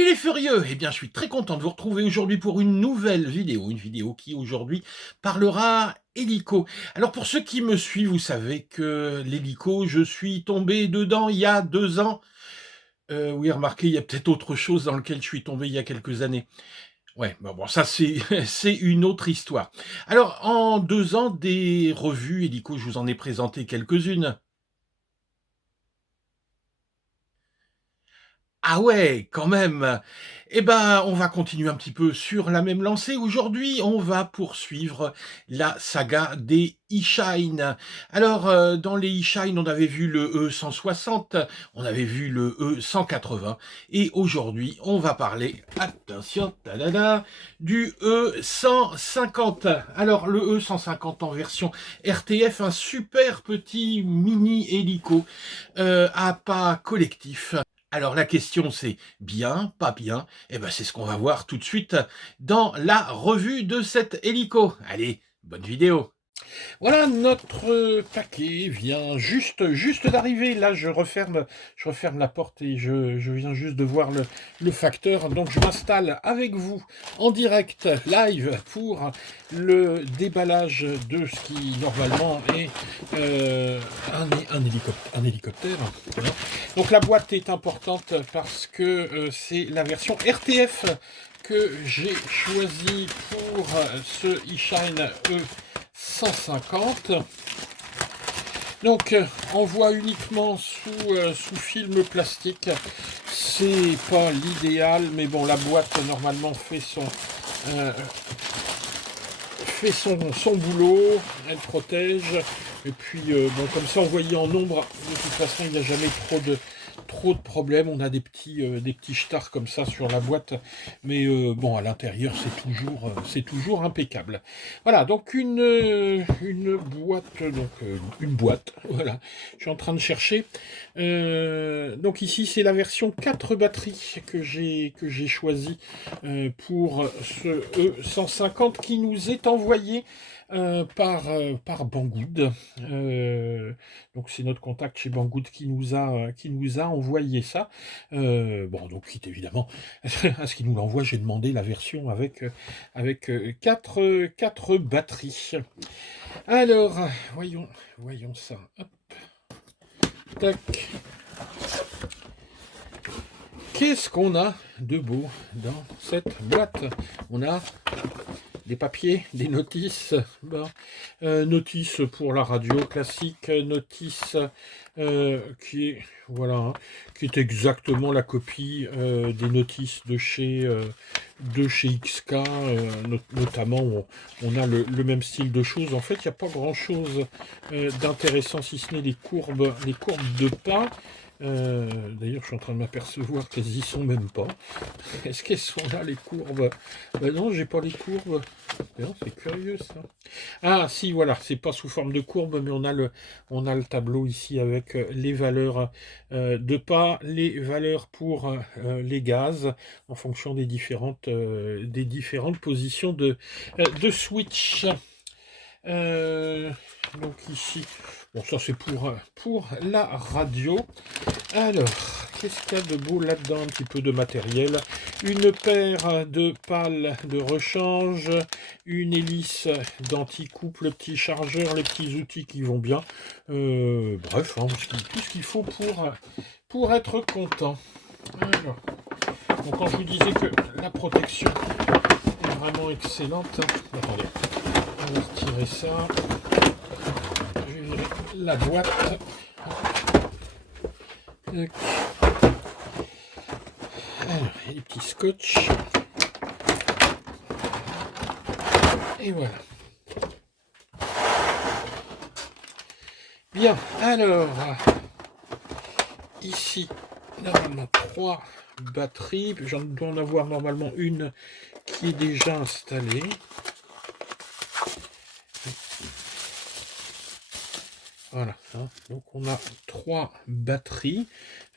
Salut les furieux! Eh bien, je suis très content de vous retrouver aujourd'hui pour une nouvelle vidéo, une vidéo qui aujourd'hui parlera hélico. Alors pour ceux qui me suivent, vous savez que l'hélico, je suis tombé dedans il y a 2 ans. Oui, remarquez, il y a peut-être autre chose dans lequel je suis tombé il y a quelques années. Ouais, bon, ça c'est c'est une autre histoire. Alors en 2 ans, des revues hélico, je vous en ai présenté quelques-unes. Ah ouais, quand même! Eh ben, on va continuer un petit peu sur la même lancée. Aujourd'hui, on va poursuivre la saga des e-Shine. Alors, dans les e-Shine, on avait vu le E160, on avait vu le E180, et aujourd'hui, on va parler, attention, tadada, du E150. Alors, le E150 en version RTF, un super petit mini hélico à pas collectif. Alors la question c'est bien, pas bien? Eh ben c'est ce qu'on va voir tout de suite dans la revue de cet hélico. Allez, bonne vidéo! Voilà, notre paquet vient juste d'arriver. Là, je referme la porte et je viens juste de voir le facteur. Donc, je m'installe avec vous en direct, live, pour le déballage de ce qui, normalement, est un hélicoptère. Voilà. Donc, la boîte est importante parce que c'est la version RTF que j'ai choisi pour ce e-Shine E150. Donc on voit uniquement sous film plastique. C'est pas l'idéal, mais bon, la boîte normalement fait son boulot, elle protège, et puis bon, comme ça on voyait en nombre, de toute façon il n'y a jamais trop de problèmes. On a des petits stars comme ça sur la boîte, mais bon, à l'intérieur c'est toujours impeccable. Voilà, donc une boîte, une boîte, voilà, je suis en train de chercher. Donc ici c'est la version 4 batteries que j'ai choisi pour ce E150 qui nous est envoyé par Banggood. Donc c'est notre contact chez Banggood qui nous a envoyé ça. Bon, donc quitte évidemment à ce qu'il nous l'envoie, j'ai demandé la version avec 4 batteries. Alors, voyons ça. Hop. Tac. Qu'est-ce qu'on a de beau dans cette boîte? On a des papiers, des notices, bon, notice pour la radio classique, notice qui est, voilà, hein, qui est exactement la copie des notices de chez XK, notamment on a le même style de choses. En fait, il n'y a pas grand chose d'intéressant si ce n'est les courbes de pas. D'ailleurs, je suis en train de m'apercevoir qu'elles y sont même pas. Est-ce qu'elles sont là, les courbes? Ben non, j'ai pas les courbes. Non, c'est curieux ça. Ah si, voilà, c'est pas sous forme de courbe, mais on a le tableau ici avec les valeurs de pas, les valeurs pour les gaz, en fonction des différentes positions de switch. Donc ici, bon, ça c'est pour la radio. Alors, qu'est-ce qu'il y a de beau là-dedans? Un petit peu de matériel, une paire de pales de rechange, une hélice d'anti-coupe, le petit chargeur, les petits outils qui vont bien. Bref, hein, tout ce qu'il faut pour être content. Alors, donc quand je vous disais que la protection est vraiment excellente, attendez, on va retirer ça. Je vais virer la boîte. Alors, les petits scotch. Et voilà. Bien, alors, ici, normalement 3 batteries. J'en dois en avoir normalement une qui est déjà installée. Voilà, hein. Donc on a 3 batteries.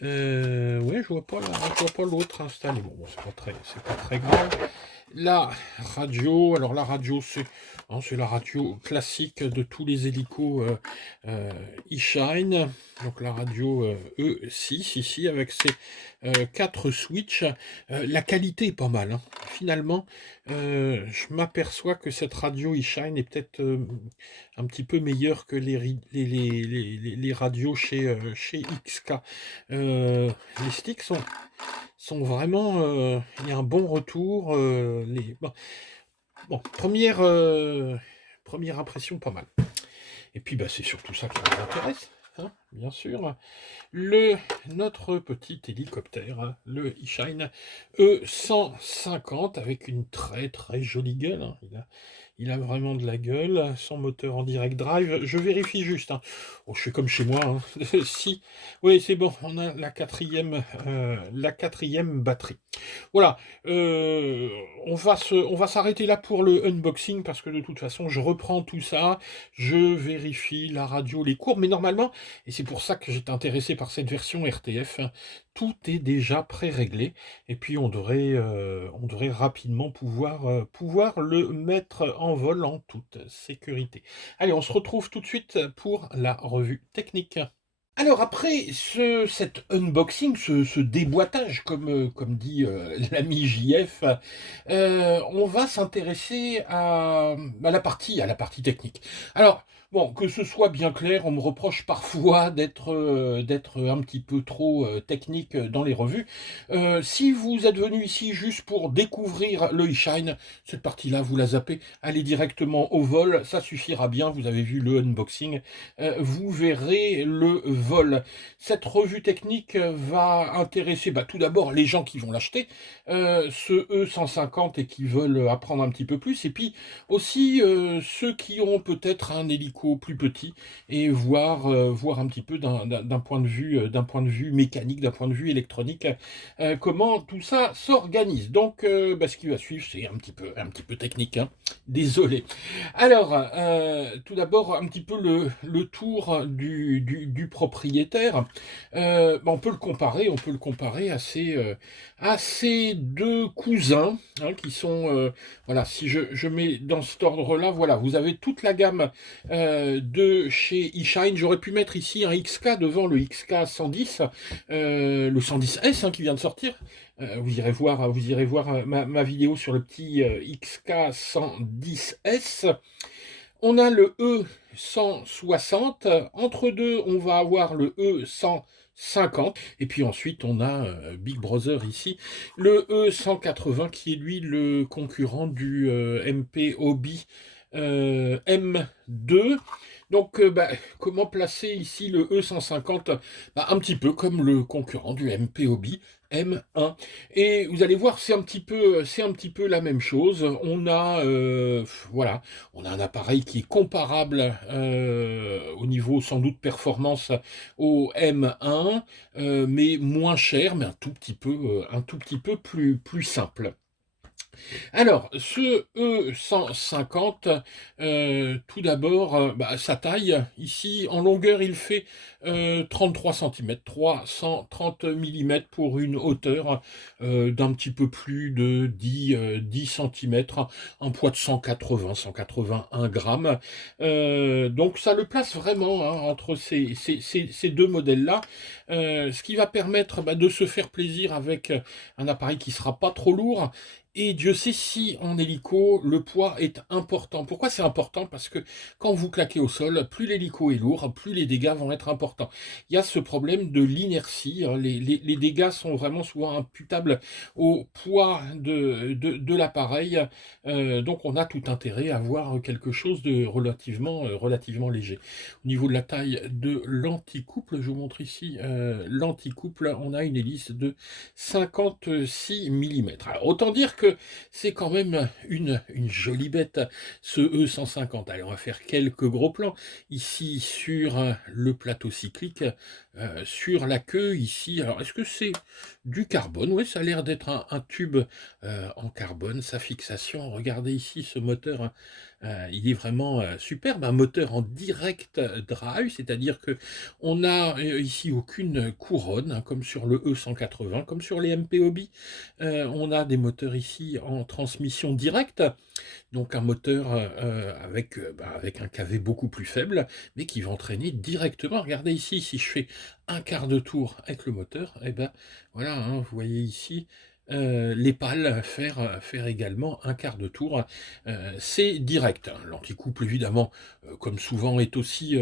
Ouais, je vois pas l'autre installé. Bon, c'est pas très grave. La radio, alors la radio, c'est la radio classique de tous les hélicos eShine. Donc la radio E6 ici avec ses 4 switches. La qualité est pas mal, hein. Finalement, je m'aperçois que cette radio eShine est peut-être un petit peu meilleure que les radios chez XK. Les sticks sont vraiment, il y a un bon retour. Bon, première impression, pas mal. Et puis, bah, c'est surtout ça qui m'intéresse, hein, bien sûr. Notre petit hélicoptère, hein, le eShine E150, avec une très très jolie gueule, hein. Il a vraiment de la gueule, son moteur en direct drive. Je vérifie juste, hein. Oh, je fais comme chez moi, hein. Si, oui, c'est bon, on a la quatrième batterie. Voilà, on va s'arrêter là pour le unboxing parce que de toute façon, je reprends tout ça, je vérifie la radio, les courbes, mais normalement, et c'est pour ça que j'étais intéressé par cette version RTF, hein, tout est déjà pré-réglé, et puis on devrait rapidement pouvoir le mettre en vol en toute sécurité. Allez, on se retrouve tout de suite pour la revue technique. Alors après cet unboxing, ce déboîtage, comme dit l'ami JF, on va s'intéresser à la partie technique. Alors, bon, que ce soit bien clair, on me reproche parfois d'être un petit peu trop technique dans les revues. Si vous êtes venu ici juste pour découvrir le eShine, cette partie-là, vous la zappez, allez directement au vol, ça suffira bien, vous avez vu le unboxing. Vous verrez le vol. Cette revue technique va intéresser tout d'abord les gens qui vont l'acheter, ceux E150 et qui veulent apprendre un petit peu plus, et puis aussi ceux qui ont peut-être un hélico plus petit et voir un petit peu d'un point de vue mécanique, d'un point de vue électronique, comment tout ça s'organise. Donc, ce qui va suivre, c'est un petit peu technique, hein. Désolé. Alors, tout d'abord, un petit peu le tour du propriétaire. On peut le comparer à ses deux cousins, hein, qui sont, voilà, si je mets dans cet ordre-là, voilà, vous avez toute la gamme de chez eShine. J'aurais pu mettre ici un XK devant le XK 110, le 110S, hein, qui vient de sortir. Vous irez voir ma vidéo sur le petit XK 110S. On a le E160. Entre deux, on va avoir le E150. Et puis ensuite, on a Big Brother ici, le E180, qui est lui le concurrent du MP Hobby M2. Donc, comment placer ici le E150? Un petit peu comme le concurrent du MP Hobby M1. Et vous allez voir, c'est un petit peu la même chose. Voilà, on a un appareil qui est comparable au niveau sans doute performance au M1, mais moins cher, mais un tout petit peu plus simple. Alors, ce E150, tout d'abord, sa taille, ici, en longueur, il fait 33 cm, 330 mm pour une hauteur d'un petit peu plus de 10 cm, un poids de 181 grammes. Donc, ça le place vraiment, hein, entre ces deux modèles-là, ce qui va permettre de se faire plaisir avec un appareil qui sera pas trop lourd. Et Dieu sait si en hélico, le poids est important. Pourquoi c'est important? Parce que quand vous claquez au sol, plus l'hélico est lourd, plus les dégâts vont être importants. Il y a ce problème de l'inertie, hein. Les dégâts sont vraiment souvent imputables au poids de l'appareil. Donc on a tout intérêt à avoir quelque chose de relativement léger. Au niveau de la taille de l'anticouple, je vous montre ici l'anticouple, on a une hélice de 56 mm. Alors, autant dire que c'est quand même une jolie bête, ce E150. Allez, on va faire quelques gros plans ici sur le plateau cyclique. sur la queue ici. Alors est-ce que c'est du carbone? Oui, ça a l'air d'être un tube, en carbone, sa fixation. Regardez ici ce moteur, hein, il est vraiment, superbe. Un moteur en direct drive, c'est-à-dire qu'on n'a, ici aucune couronne, hein, comme sur le E180, comme sur les MPOB. On a des moteurs ici en transmission directe. Donc un moteur, avec un kV beaucoup plus faible, mais qui va entraîner directement. Regardez ici, si je fais un quart de tour avec le moteur, et ben voilà, hein, vous voyez ici, les pales faire également un quart de tour. C'est direct, hein. L'anticouple évidemment, comme souvent est aussi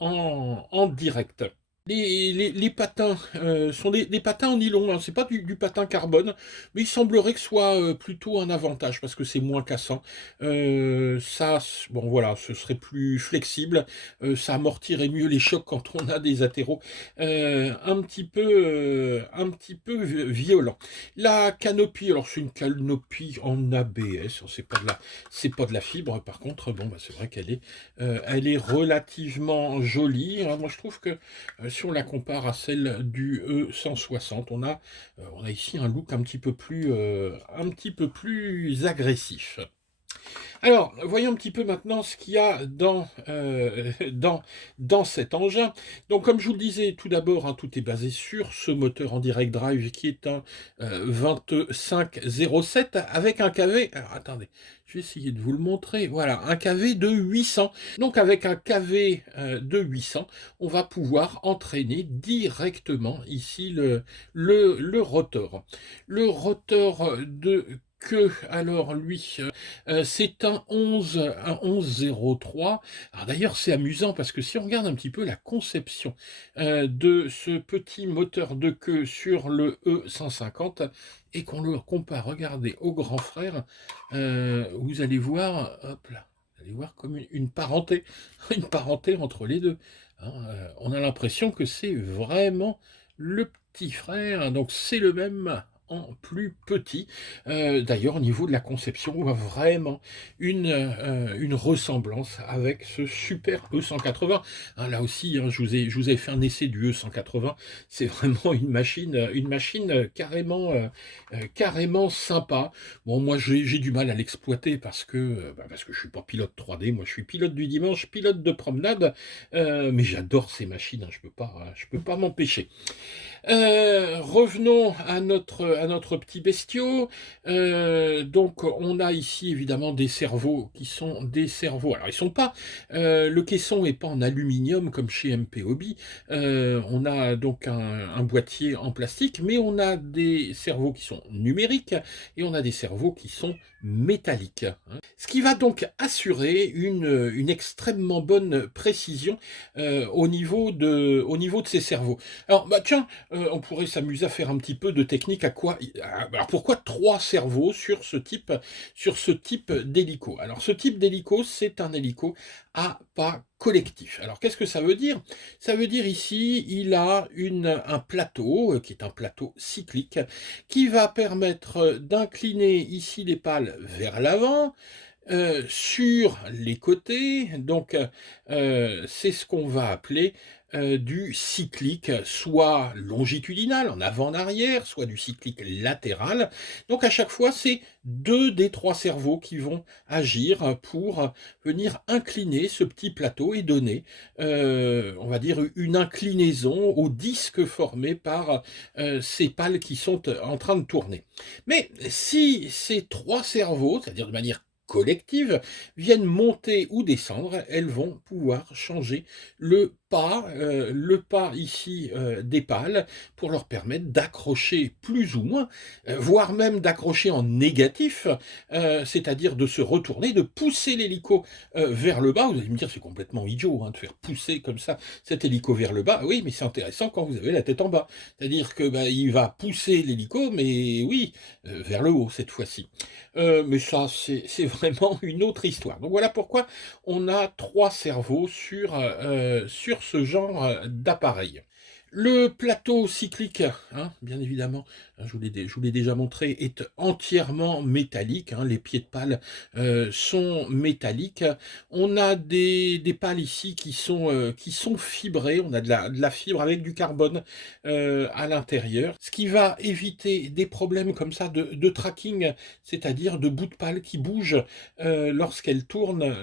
en direct. Les patins sont des patins en nylon, hein, c'est pas du patin carbone, mais il semblerait que ce soit plutôt un avantage parce que c'est moins cassant. Bon voilà, ce serait plus flexible, ça amortirait mieux les chocs quand on a des atéros un petit peu violents. La canopie, alors c'est une canopie en ABS, c'est pas de la fibre, par contre, bon, bah, c'est vrai elle est relativement jolie, hein. Moi je trouve que si on la compare à celle du E160, on a ici un look un petit peu plus agressif. Alors, voyons un petit peu maintenant ce qu'il y a dans cet engin. Donc, comme je vous le disais, tout d'abord, hein, tout est basé sur ce moteur en direct drive qui est un 2507 avec un kV. Alors, attendez, je vais essayer de vous le montrer. Voilà, un kV de 800. Donc, avec un kV de 800, on va pouvoir entraîner directement ici le rotor. Le rotor de alors lui, c'est un 1103. Alors d'ailleurs, c'est amusant parce que si on regarde un petit peu la conception de ce petit moteur de queue sur le E150 et qu'on le compare, regardez, au grand frère, vous allez voir, hop là, vous allez voir comme une parenté, une parenté entre les deux, hein. On a l'impression que c'est vraiment le petit frère, hein. Donc c'est le même en plus petit. D'ailleurs, au niveau de la conception, on voit vraiment une ressemblance avec ce super E180. Hein, là aussi, hein, je vous ai fait un essai du E180. C'est vraiment une machine carrément sympa. Bon, moi, j'ai du mal à l'exploiter parce que je suis pas pilote 3D. Moi, je suis pilote du dimanche, pilote de promenade. Mais j'adore ces machines, hein, je peux pas m'empêcher. Revenons à notre petit bestiau. Donc, on a ici évidemment des cerveaux qui sont des cerveaux. Alors, ils sont pas. Le caisson est pas en aluminium comme chez MPOB. On a donc un boîtier en plastique, mais on a des cerveaux qui sont numériques et on a des cerveaux qui sont métalliques, hein. Ce qui va donc assurer une extrêmement bonne précision au niveau de ces cerveaux. Alors, bah tiens, on pourrait s'amuser à faire un petit peu de technique alors pourquoi trois cerveaux sur ce type d'hélico? Alors ce type d'hélico, c'est un hélico à pas collectif. Alors qu'est-ce que ça veut dire? Ça veut dire ici, il a un plateau, qui est un plateau cyclique, qui va permettre d'incliner ici les pales vers l'avant, sur les côtés. Donc, c'est ce qu'on va appeler du cyclique, soit longitudinal, en avant en arrière, soit du cyclique latéral. Donc, à chaque fois, c'est deux des trois cerveaux qui vont agir pour venir incliner ce petit plateau et donner, on va dire, une inclinaison au disque formé par ces pales qui sont en train de tourner. Mais si ces trois cerveaux, c'est-à-dire de manière collective, viennent monter ou descendre, elles vont pouvoir changer le pas ici des pales pour leur permettre d'accrocher plus ou moins, voire même d'accrocher en négatif, c'est-à-dire de se retourner, de pousser l'hélico vers le bas. Vous allez me dire c'est complètement idiot, hein, de faire pousser comme ça cet hélico vers le bas. Oui, mais c'est intéressant quand vous avez la tête en bas. C'est-à-dire que bah, il va pousser l'hélico, mais oui, vers le haut cette fois-ci. Mais ça, c'est vraiment une autre histoire. Donc voilà pourquoi on a trois cerveaux sur ce genre d'appareil. Le plateau cyclique, hein, bien évidemment, hein, je vous l'ai déjà montré, est entièrement métallique, hein, les pieds de pale sont métalliques. On a des pales ici qui sont fibrées, on a de la fibre avec du carbone à l'intérieur, ce qui va éviter des problèmes comme ça de tracking, c'est-à-dire de bouts de pale qui bougent lorsqu'elles tournent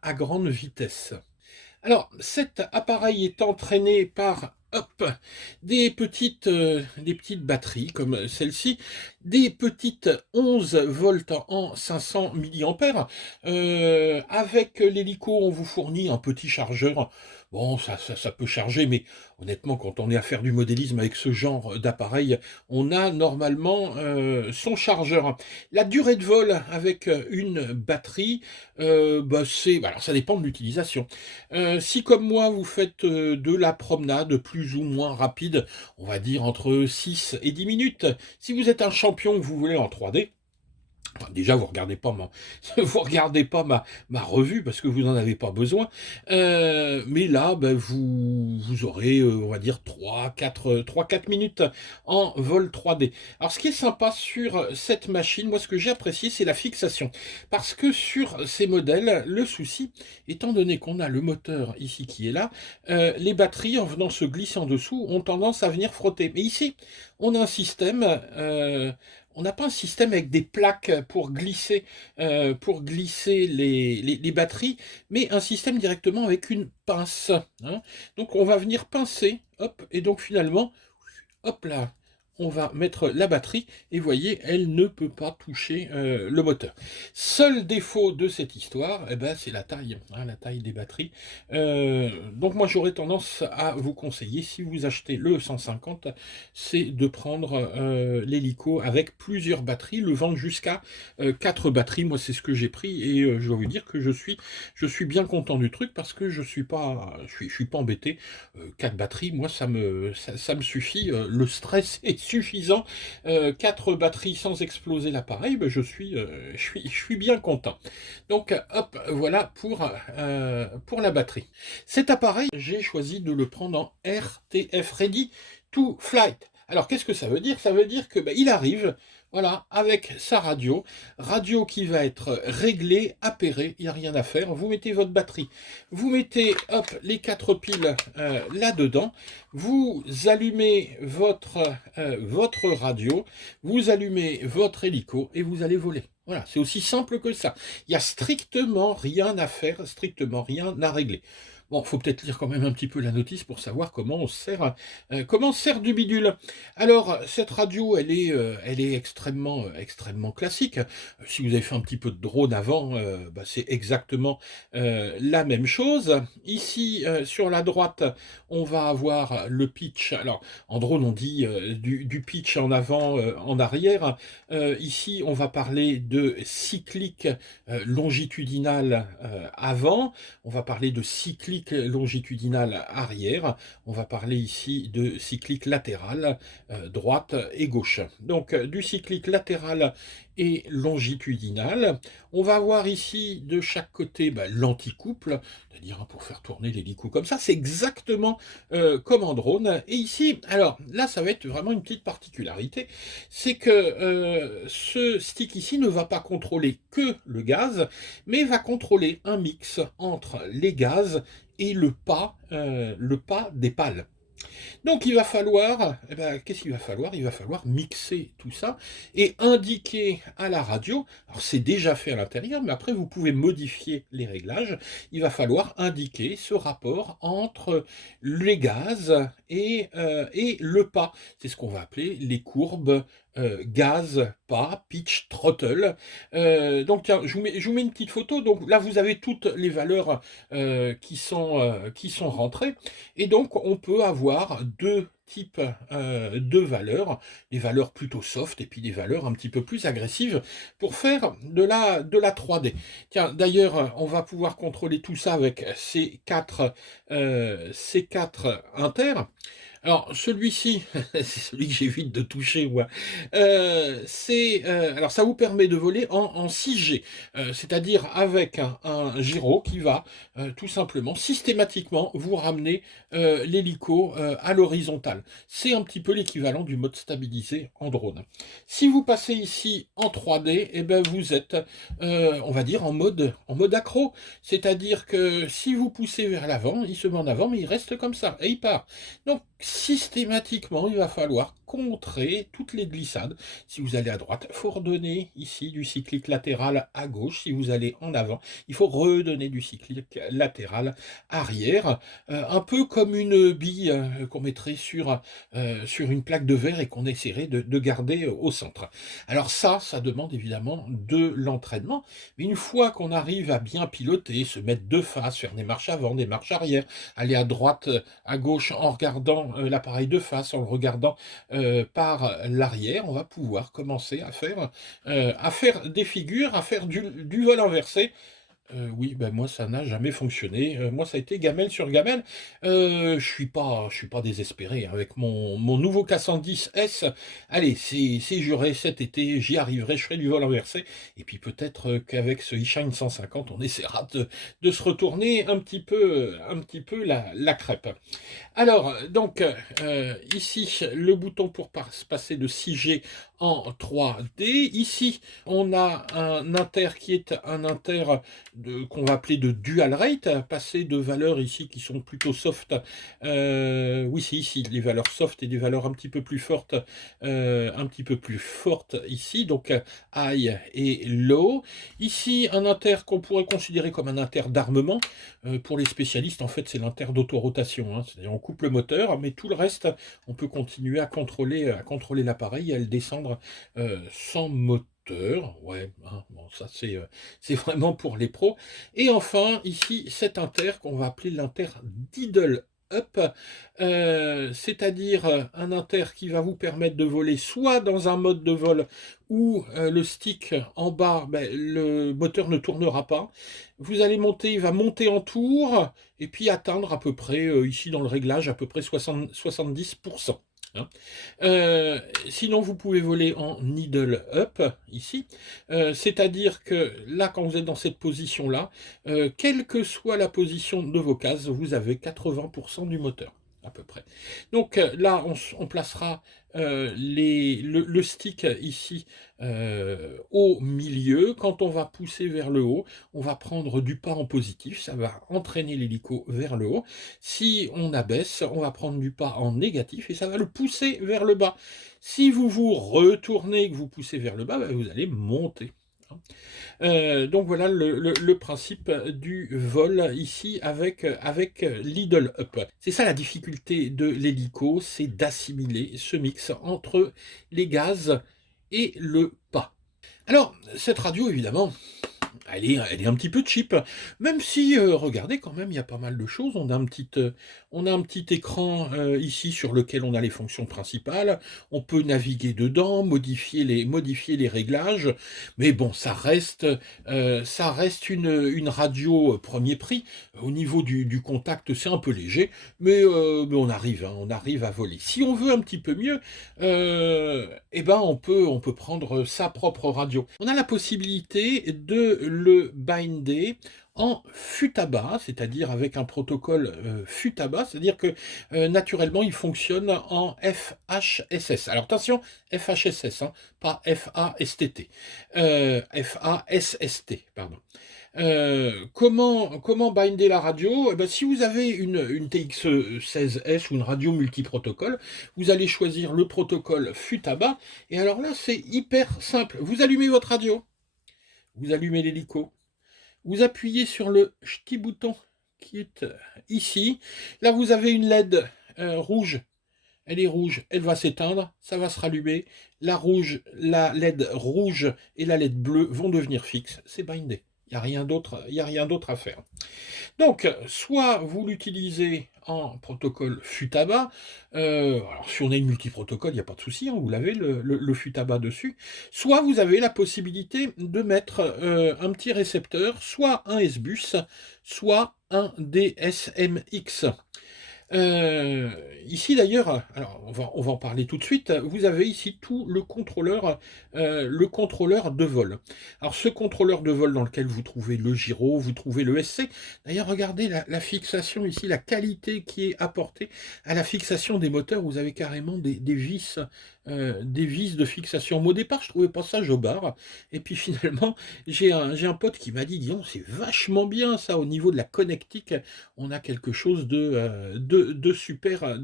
à grande vitesse. Alors, cet appareil est entraîné par hop, des petites batteries comme celle-ci, des petites 11 volts en 500 milliampères. Avec l'hélico, on vous fournit un petit chargeur. Bon, ça peut charger, mais honnêtement, quand on est à faire du modélisme avec ce genre d'appareil, on a normalement son chargeur. La durée de vol avec une batterie, alors ça dépend de l'utilisation. Si comme moi vous faites de la promenade plus ou moins rapide, on va dire entre 6 et 10 minutes, si vous êtes un champion que vous voulez en 3D, enfin, déjà, vous regardez pas vous regardez pas ma revue parce que vous n'en avez pas besoin. Mais là, ben, vous aurez, on va dire, 3 4 minutes en vol 3D. Alors, ce qui est sympa sur cette machine, moi, ce que j'ai apprécié, c'est la fixation. Parce que sur ces modèles, le souci, étant donné qu'on a le moteur ici qui est là, les batteries, en venant se glisser en dessous, ont tendance à venir frotter. Mais ici, on a un système... on n'a pas un système avec des plaques pour glisser les batteries, mais un système directement avec une pince, hein. Donc on va venir pincer, hop, et donc finalement, hop là, on va mettre la batterie, et voyez, elle ne peut pas toucher le moteur. Seul défaut de cette histoire, eh ben, c'est la taille, hein, la taille des batteries. Donc moi j'aurais tendance à vous conseiller, si vous achetez le 150, c'est de prendre l'hélico avec plusieurs batteries, le vendre jusqu'à 4 batteries. Moi c'est ce que j'ai pris, et je dois vous dire que je suis bien content du truc, parce que je suis pas embêté. 4 batteries, moi ça me suffit, le stress est suffisant. 4 batteries sans exploser l'appareil, ben, je suis bien content. Donc hop, voilà pour la batterie. Cet appareil, j'ai choisi de le prendre en RTF, Ready to Flight. Alors qu'est-ce que ça veut dire? Ça veut dire que ben, il arrive, voilà, avec sa radio qui va être réglée, appairée, il n'y a rien à faire. Vous mettez votre batterie, vous mettez hop, les 4 piles là-dedans, vous allumez votre radio, vous allumez votre hélico et vous allez voler. Voilà, c'est aussi simple que ça. Il n'y a strictement rien à faire, strictement rien à régler. Bon, faut peut-être lire quand même un petit peu la notice pour savoir comment on se sert du bidule. Alors, cette radio, elle est extrêmement classique. Si vous avez fait un petit peu de drone avant, bah, c'est exactement la même chose. Ici, sur la droite, on va avoir le pitch. Alors, en drone, on dit du pitch en avant, en arrière. Ici, on va parler de cyclique longitudinal avant. On va parler de cyclique longitudinal arrière. On va parler ici de cyclique latéral, droite et gauche. Donc, du cyclique latéral et longitudinal. On va avoir ici de chaque côté bah, l'anticouple, c'est-à-dire pour faire tourner l'hélico comme ça. C'est exactement comme en drone. Et ici, alors là, ça va être vraiment une petite particularité, c'est que ce stick ici ne va pas contrôler que le gaz, mais va contrôler un mix entre les gaz et le pas des pales. Donc il va falloir, eh ben, qu'est-ce qu'il va falloir? Il va falloir mixer tout ça et indiquer à la radio, alors c'est déjà fait à l'intérieur, mais après vous pouvez modifier les réglages, il va falloir indiquer ce rapport entre les gaz et le pas. C'est ce qu'on va appeler les courbes gaz, pas, pitch, throttle. Donc tiens, je vous mets une petite photo, donc là vous avez toutes les valeurs qui sont rentrées, et donc on peut avoir deux types de valeurs, des valeurs plutôt soft et puis des valeurs un petit peu plus agressives pour faire de la 3D. Tiens, d'ailleurs, on va pouvoir contrôler tout ça avec ces quatre inter. Alors celui-ci, c'est celui que j'évite de toucher moi, alors ça vous permet de voler en 6G, c'est-à-dire avec un gyro qui va, tout simplement, systématiquement vous ramener, l'hélico, à l'horizontale. C'est un petit peu l'équivalent du mode stabilisé en drone. Si vous passez ici en 3D, et ben vous êtes, on va dire en mode accro. C'est-à-dire que si vous poussez vers l'avant, il se met en avant, mais il reste comme ça et il part. Donc, systématiquement, il va falloir contrer toutes les glissades. Si vous allez à droite, il faut redonner ici du cyclique latéral à gauche. Si vous allez en avant, il faut redonner du cyclique latéral arrière. Un peu comme une bille qu'on mettrait sur une plaque de verre et qu'on essaierait de garder au centre. Alors ça demande évidemment de l'entraînement. Mais une fois qu'on arrive à bien piloter, se mettre de face, faire des marches avant, des marches arrière, aller à droite, à gauche en regardant l'appareil de face, en le regardant par l'arrière, on va pouvoir commencer à faire des figures, à faire du vol inversé. Oui, ben moi ça n'a jamais fonctionné. Moi ça a été gamelle sur gamelle. Je suis pas désespéré hein. Avec mon nouveau K110S, allez, c'est juré, cet été, j'y arriverai, je ferai du vol inversé. Et puis peut-être qu'avec ce eShine 150, on essaiera de se retourner un petit peu la crêpe. Alors, donc, ici, le bouton pour passer de 6G en 3D. Ici, on a un inter qui est un inter qu'on va appeler de dual rate, passer de valeurs ici qui sont plutôt soft. Oui, c'est ici, les valeurs soft et des valeurs un petit peu plus fortes ici, donc high et low. Ici, un inter qu'on pourrait considérer comme un inter d'armement. Pour les spécialistes, en fait, c'est l'inter d'autorotation, hein. C'est-à-dire on coupe le moteur, mais tout le reste, on peut continuer à contrôler l'appareil et à le descendre sans moteur. Ouais, hein, bon, ça c'est vraiment pour les pros. Et enfin, ici, cet inter qu'on va appeler l'inter d'idle up, c'est-à-dire un inter qui va vous permettre de voler soit dans un mode de vol où le stick en bas, ben, le moteur ne tournera pas. Vous allez monter, il va monter en tour et puis atteindre à peu près, ici dans le réglage, à peu près 70%. Hein. Sinon, vous pouvez voler en needle up, ici, c'est-à-dire que là, quand vous êtes dans cette position-là, quelle que soit la position de vos cases, vous avez 80% du moteur, à peu près. Donc là, on placera le stick ici au milieu. Quand on va pousser vers le haut, on va prendre du pas en positif, ça va entraîner l'hélico vers le haut. Si on abaisse, on va prendre du pas en négatif et ça va le pousser vers le bas. Si vous vous retournez et que vous poussez vers le bas, ben, vous allez monter. Donc voilà le principe du vol ici avec l'idle up. C'est ça la difficulté de l'hélico, c'est d'assimiler ce mix entre les gaz et le pas. Alors, cette radio, évidemment, elle est un petit peu cheap, même si, regardez quand même, il y a pas mal de choses. On a un petit écran, ici sur lequel on a les fonctions principales. On peut naviguer dedans, modifier les réglages, mais bon, ça reste une radio, 1er prix. Au niveau du contact, c'est un peu léger, mais on arrive, hein, on arrive à voler. Si on veut un petit peu mieux, et ben, on peut prendre sa propre radio. On a la possibilité de le binder en FUTABA, c'est-à-dire avec un protocole FUTABA, c'est-à-dire que naturellement il fonctionne en FHSS. Alors attention, FHSS, hein, pas FASTT. FASST, pardon. Comment binder la radio? Eh ben, si vous avez une TX16S ou une radio multiprotocole, vous allez choisir le protocole FUTABA, et alors là c'est hyper simple. Vous allumez votre radio, vous allumez l'hélico, vous appuyez sur le petit bouton qui est ici. Là vous avez une LED rouge. Elle est rouge, elle va s'éteindre, ça va se rallumer. La LED rouge et la LED bleue vont devenir fixes. C'est bindé. Il n'y a rien d'autre à faire. Donc, soit vous l'utilisez en protocole FUTABA, alors si on a une multiprotocole, il n'y a pas de souci, hein, vous l'avez le FUTABA dessus, soit vous avez la possibilité de mettre un petit récepteur, soit un S-Bus, soit un DSMX. Heu, Ici d'ailleurs, alors on va en parler tout de suite. Vous avez ici tout le contrôleur de vol. Alors ce contrôleur de vol dans lequel vous trouvez le gyro, vous trouvez le SC. D'ailleurs regardez la fixation ici, la qualité qui est apportée à la fixation des moteurs. Vous avez carrément des vis de fixation. Moi au départ je trouvais pas ça jobard et puis finalement j'ai un pote qui m'a dit: «Dis donc, c'est vachement bien ça au niveau de la connectique, on a quelque chose de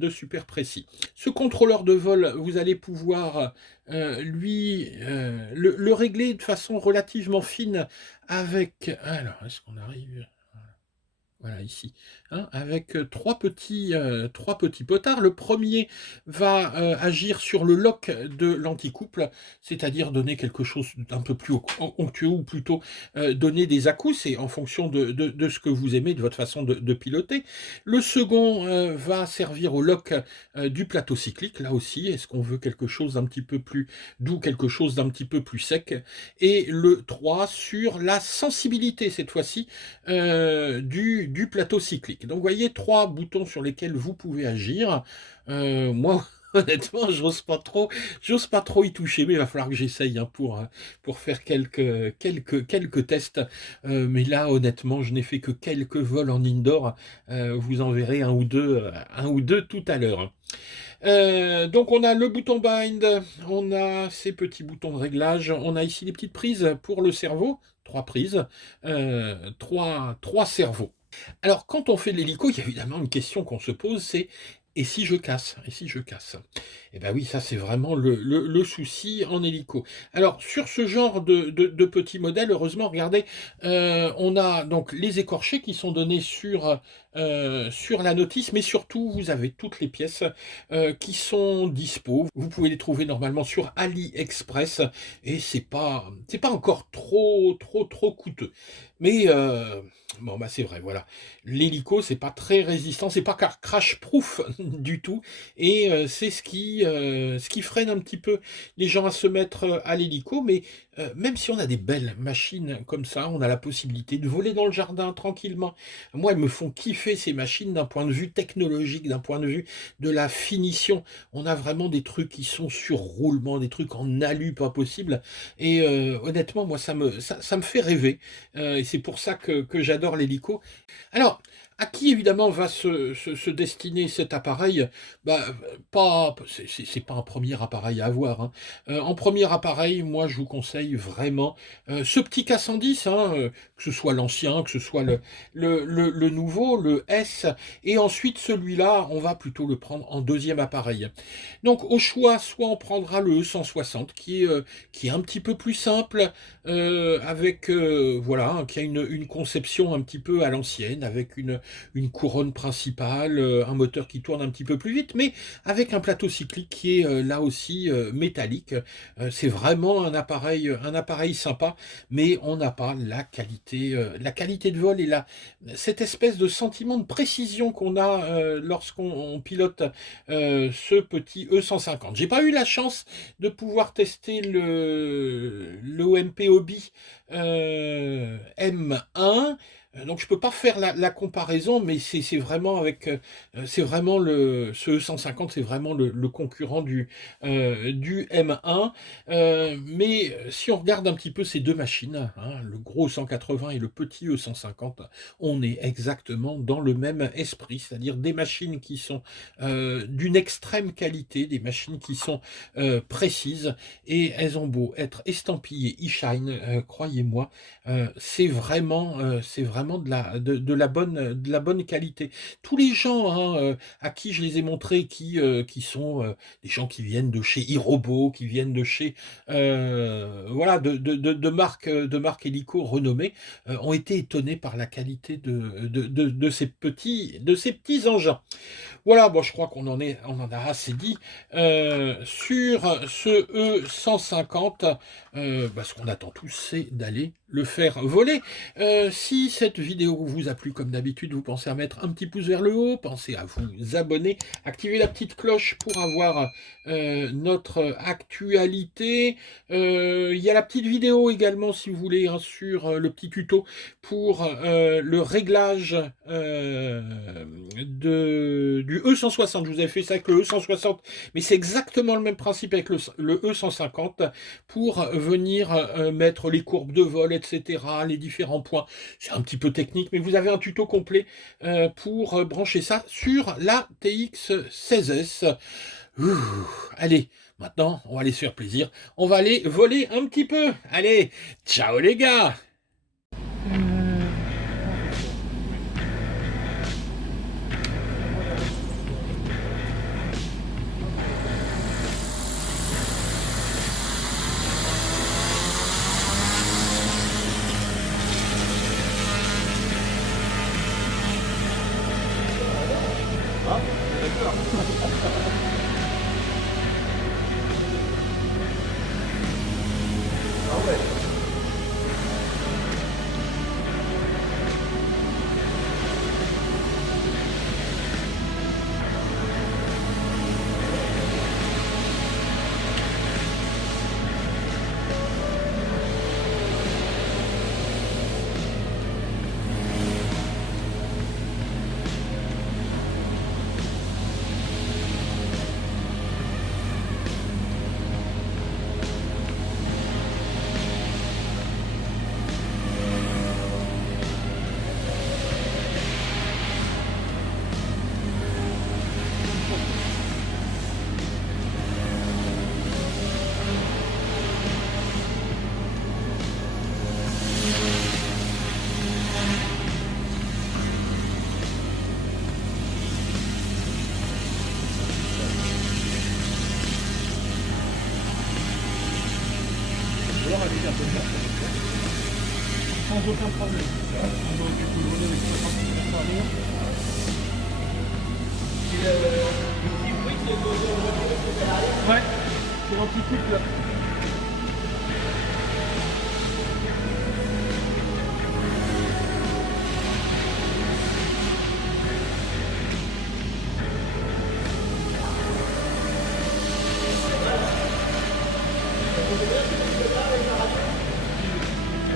super précis. Ce contrôleur de vol, vous allez pouvoir le régler de façon relativement fine avec... Alors, est-ce qu'on arrive... Voilà, ici, hein, avec trois petits potards. Le premier va agir sur le lock de l'anticouple, c'est-à-dire donner quelque chose d'un peu plus onctueux, ou plutôt donner des à-coups, c'est en fonction de ce que vous aimez, de votre façon de piloter. Le second va servir au lock du plateau cyclique, là aussi, est-ce qu'on veut quelque chose d'un petit peu plus doux, quelque chose d'un petit peu plus sec. Et le 3 sur la sensibilité, cette fois-ci, du plateau cyclique. Donc vous voyez, 3 boutons sur lesquels vous pouvez agir. Moi, honnêtement, j'ose pas trop y toucher, mais il va falloir que j'essaye, hein, pour faire quelques tests. Mais là, honnêtement, je n'ai fait que quelques vols en indoor. Vous en verrez un ou deux tout à l'heure. Donc on a le bouton bind, on a ces petits boutons de réglage, on a ici les petites prises pour le cerveau, 3 prises, 3 cerveaux. Alors, quand on fait de l'hélico, il y a évidemment une question qu'on se pose, c'est: «Et si je casse? Et si je casse?» Et ben oui, ça c'est vraiment le souci en hélico. Alors, sur ce genre de petits modèles, heureusement, regardez, on a donc les écorchés qui sont donnés sur la notice, mais surtout, vous avez toutes les pièces qui sont dispo. Vous pouvez les trouver normalement sur AliExpress et c'est pas encore trop coûteux. Mais bon, bah, c'est vrai, voilà. L'hélico, c'est pas très résistant, c'est pas crash-proof du tout, et c'est ce qui freine un petit peu les gens à se mettre à l'hélico. Mais même si on a des belles machines comme ça, on a la possibilité de voler dans le jardin tranquillement. Moi, elles me font kiffer ces machines d'un point de vue technologique, d'un point de vue de la finition. On a vraiment des trucs qui sont sur roulement, des trucs en alu pas possible. Et honnêtement, moi, ça me fait rêver. Et c'est pour ça que j'adore l'hélico. Alors, à qui évidemment va se destiner cet appareil? Bah, pas, c'est pas un premier appareil à avoir, hein. En premier appareil, moi je vous conseille vraiment ce petit K110, hein, que ce soit l'ancien, que ce soit le nouveau, le S, et ensuite celui-là, on va plutôt le prendre en deuxième appareil. Donc au choix, soit on prendra le E160 qui est un petit peu plus simple, avec voilà, hein, qui a une conception un petit peu à l'ancienne, avec une couronne principale, un moteur qui tourne un petit peu plus vite, mais avec un plateau cyclique qui est là aussi métallique. C'est vraiment un appareil sympa, mais on n'a pas la qualité de vol et cette espèce de sentiment de précision qu'on a lorsqu'on pilote ce petit E150. J'ai pas eu la chance de pouvoir tester le OMP Hobby M1. Donc je peux pas faire la comparaison, mais c'est vraiment c'est vraiment ce E150, c'est vraiment le concurrent du M1. Mais si on regarde un petit peu ces deux machines, hein, le gros 180 et le petit E150, on est exactement dans le même esprit, c'est-à-dire des machines qui sont d'une extrême qualité, des machines qui sont précises, et elles ont beau être estampillées e-shine, croyez-moi, c'est vraiment de la bonne qualité. Tous les gens, hein, à qui je les ai montrés, qui sont des gens qui viennent de chez iRobot, qui viennent de chez voilà, de marques hélico renommées, ont été étonnés par la qualité de ces petits engins. Voilà, bon, je crois on en a assez dit. Sur ce E150, ce qu'on attend tous, c'est d'aller le faire voler. Si cette vidéo vous a plu, comme d'habitude, vous pensez à mettre un petit pouce vers le haut, pensez à vous abonner, activer la petite cloche pour avoir notre actualité. Il y a la petite vidéo également, si vous voulez, hein, sur le petit tuto pour le réglage du E160. Je vous avais fait ça avec le E160, mais c'est exactement le même principe avec le E150 pour venir mettre les courbes de vol, etc., les différents points. C'est un petit peu technique, mais vous avez un tuto complet pour brancher ça sur la TX16S. Ouh, allez, maintenant, on va aller se faire plaisir. On va aller voler un petit peu. Allez, ciao les gars! Sans aucun problème. Donc, du coup, le relais avec 60 km à l'heure. Ouais, c'est l'anti-couple là.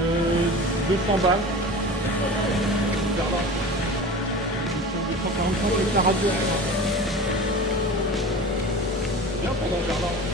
Euh, 200 balles. Vers là. 245 avec la radio. Bien, pendant vers là.